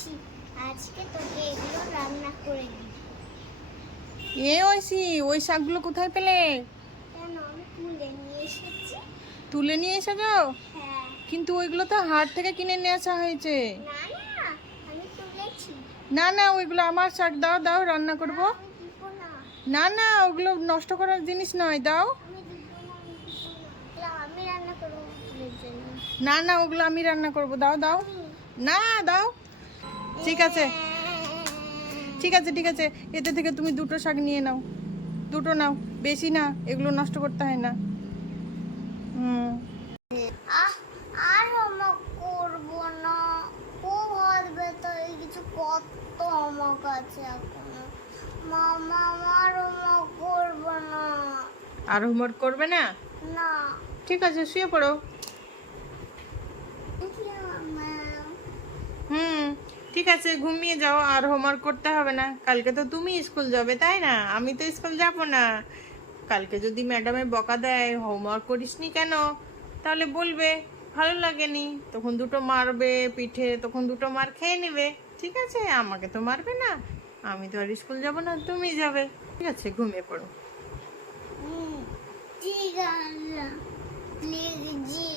বলছি আজকে তোকে এগুলো রান্না করে দিই। ঐশী, ওই শাকগুলো কোথায় পেলে? কেন? আমি তুলে নিয়ে এসেছি। তুলে নিয়ে এসেছো? হ্যাঁ। কিন্তু ওইগুলো তো হাট থেকে কিনে নিয়ে আসা হয়েছে। না না, আমি তুলেছি। না না, ওইগুলো আমার শাক। দাও দাও, রান্না করব। আমি দিব না। না না, ওগুলো নষ্ট করার জিনিস নয়, দাও। আমি দিব না, আমি দিব না। আমি রান্না করবো ফুলের জন্য। না না, ওগুলো আমি রান্না করব। দাও দাও। না, দাও। ঠিক আছে ঠিক আছে ঠিক আছে, এতে থেকে তুমি দুটো শাক নিয়ে নাও। দুটো নাও, বেশি না, এগুলো নষ্ট করতে হয় না। হুম। আর হোমওয়ার্ক করবো না, খুব হাত ব্যথা হয়ে গেছে, কত হোমওয়ার্ক আছে এখনো। মামা আমার হোমওয়ার্ক করবো না। আর হোমওয়ার্ক করবে না? না। ঠিক আছে, শুয়ে পড়ো। হুম, ঠিক আছে, ঘুমিয়ে যাও। আর হোমওয়ার্ক করতে হবে না। কালকে তো তুমি স্কুল যাবে, তাই না? আমি তো স্কুল যাব না। কালকে যদি ম্যাডামে বকা দেয় হোমওয়ার্ক করিসনি কেন, তাহলে বলবে ভালো লাগেনি, তখন দুটো মারবে পিঠে, তখন দুটো মার খেয়ে নেবে। ঠিক আছে, আমাকে তো মারবে না। আমি তো আর স্কুল যাব না, তুমি যাবে। ঠিক আছে, ঘুমিয়ে পড়ো। ঠিক আছে, লিখছি।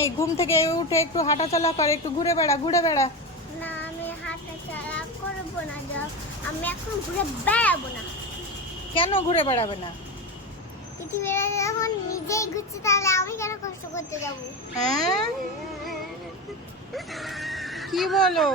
এই ঘুম থেকে উঠে একটু হাঁটাচলা করে, একটু ঘুরে বেড়া, ঘুরে বেড়া। না, আমি হাঁটা চলা করবো না, যাও। আমি এখন ঘুরে বেড়াবো না। কেন ঘুরে বেড়াবে না? পৃথিবীরা যখন নিজেই ঘুরছে, তাহলে আমি কেন কষ্ট করতে যাবো? হ্যাঁ, কি বলো?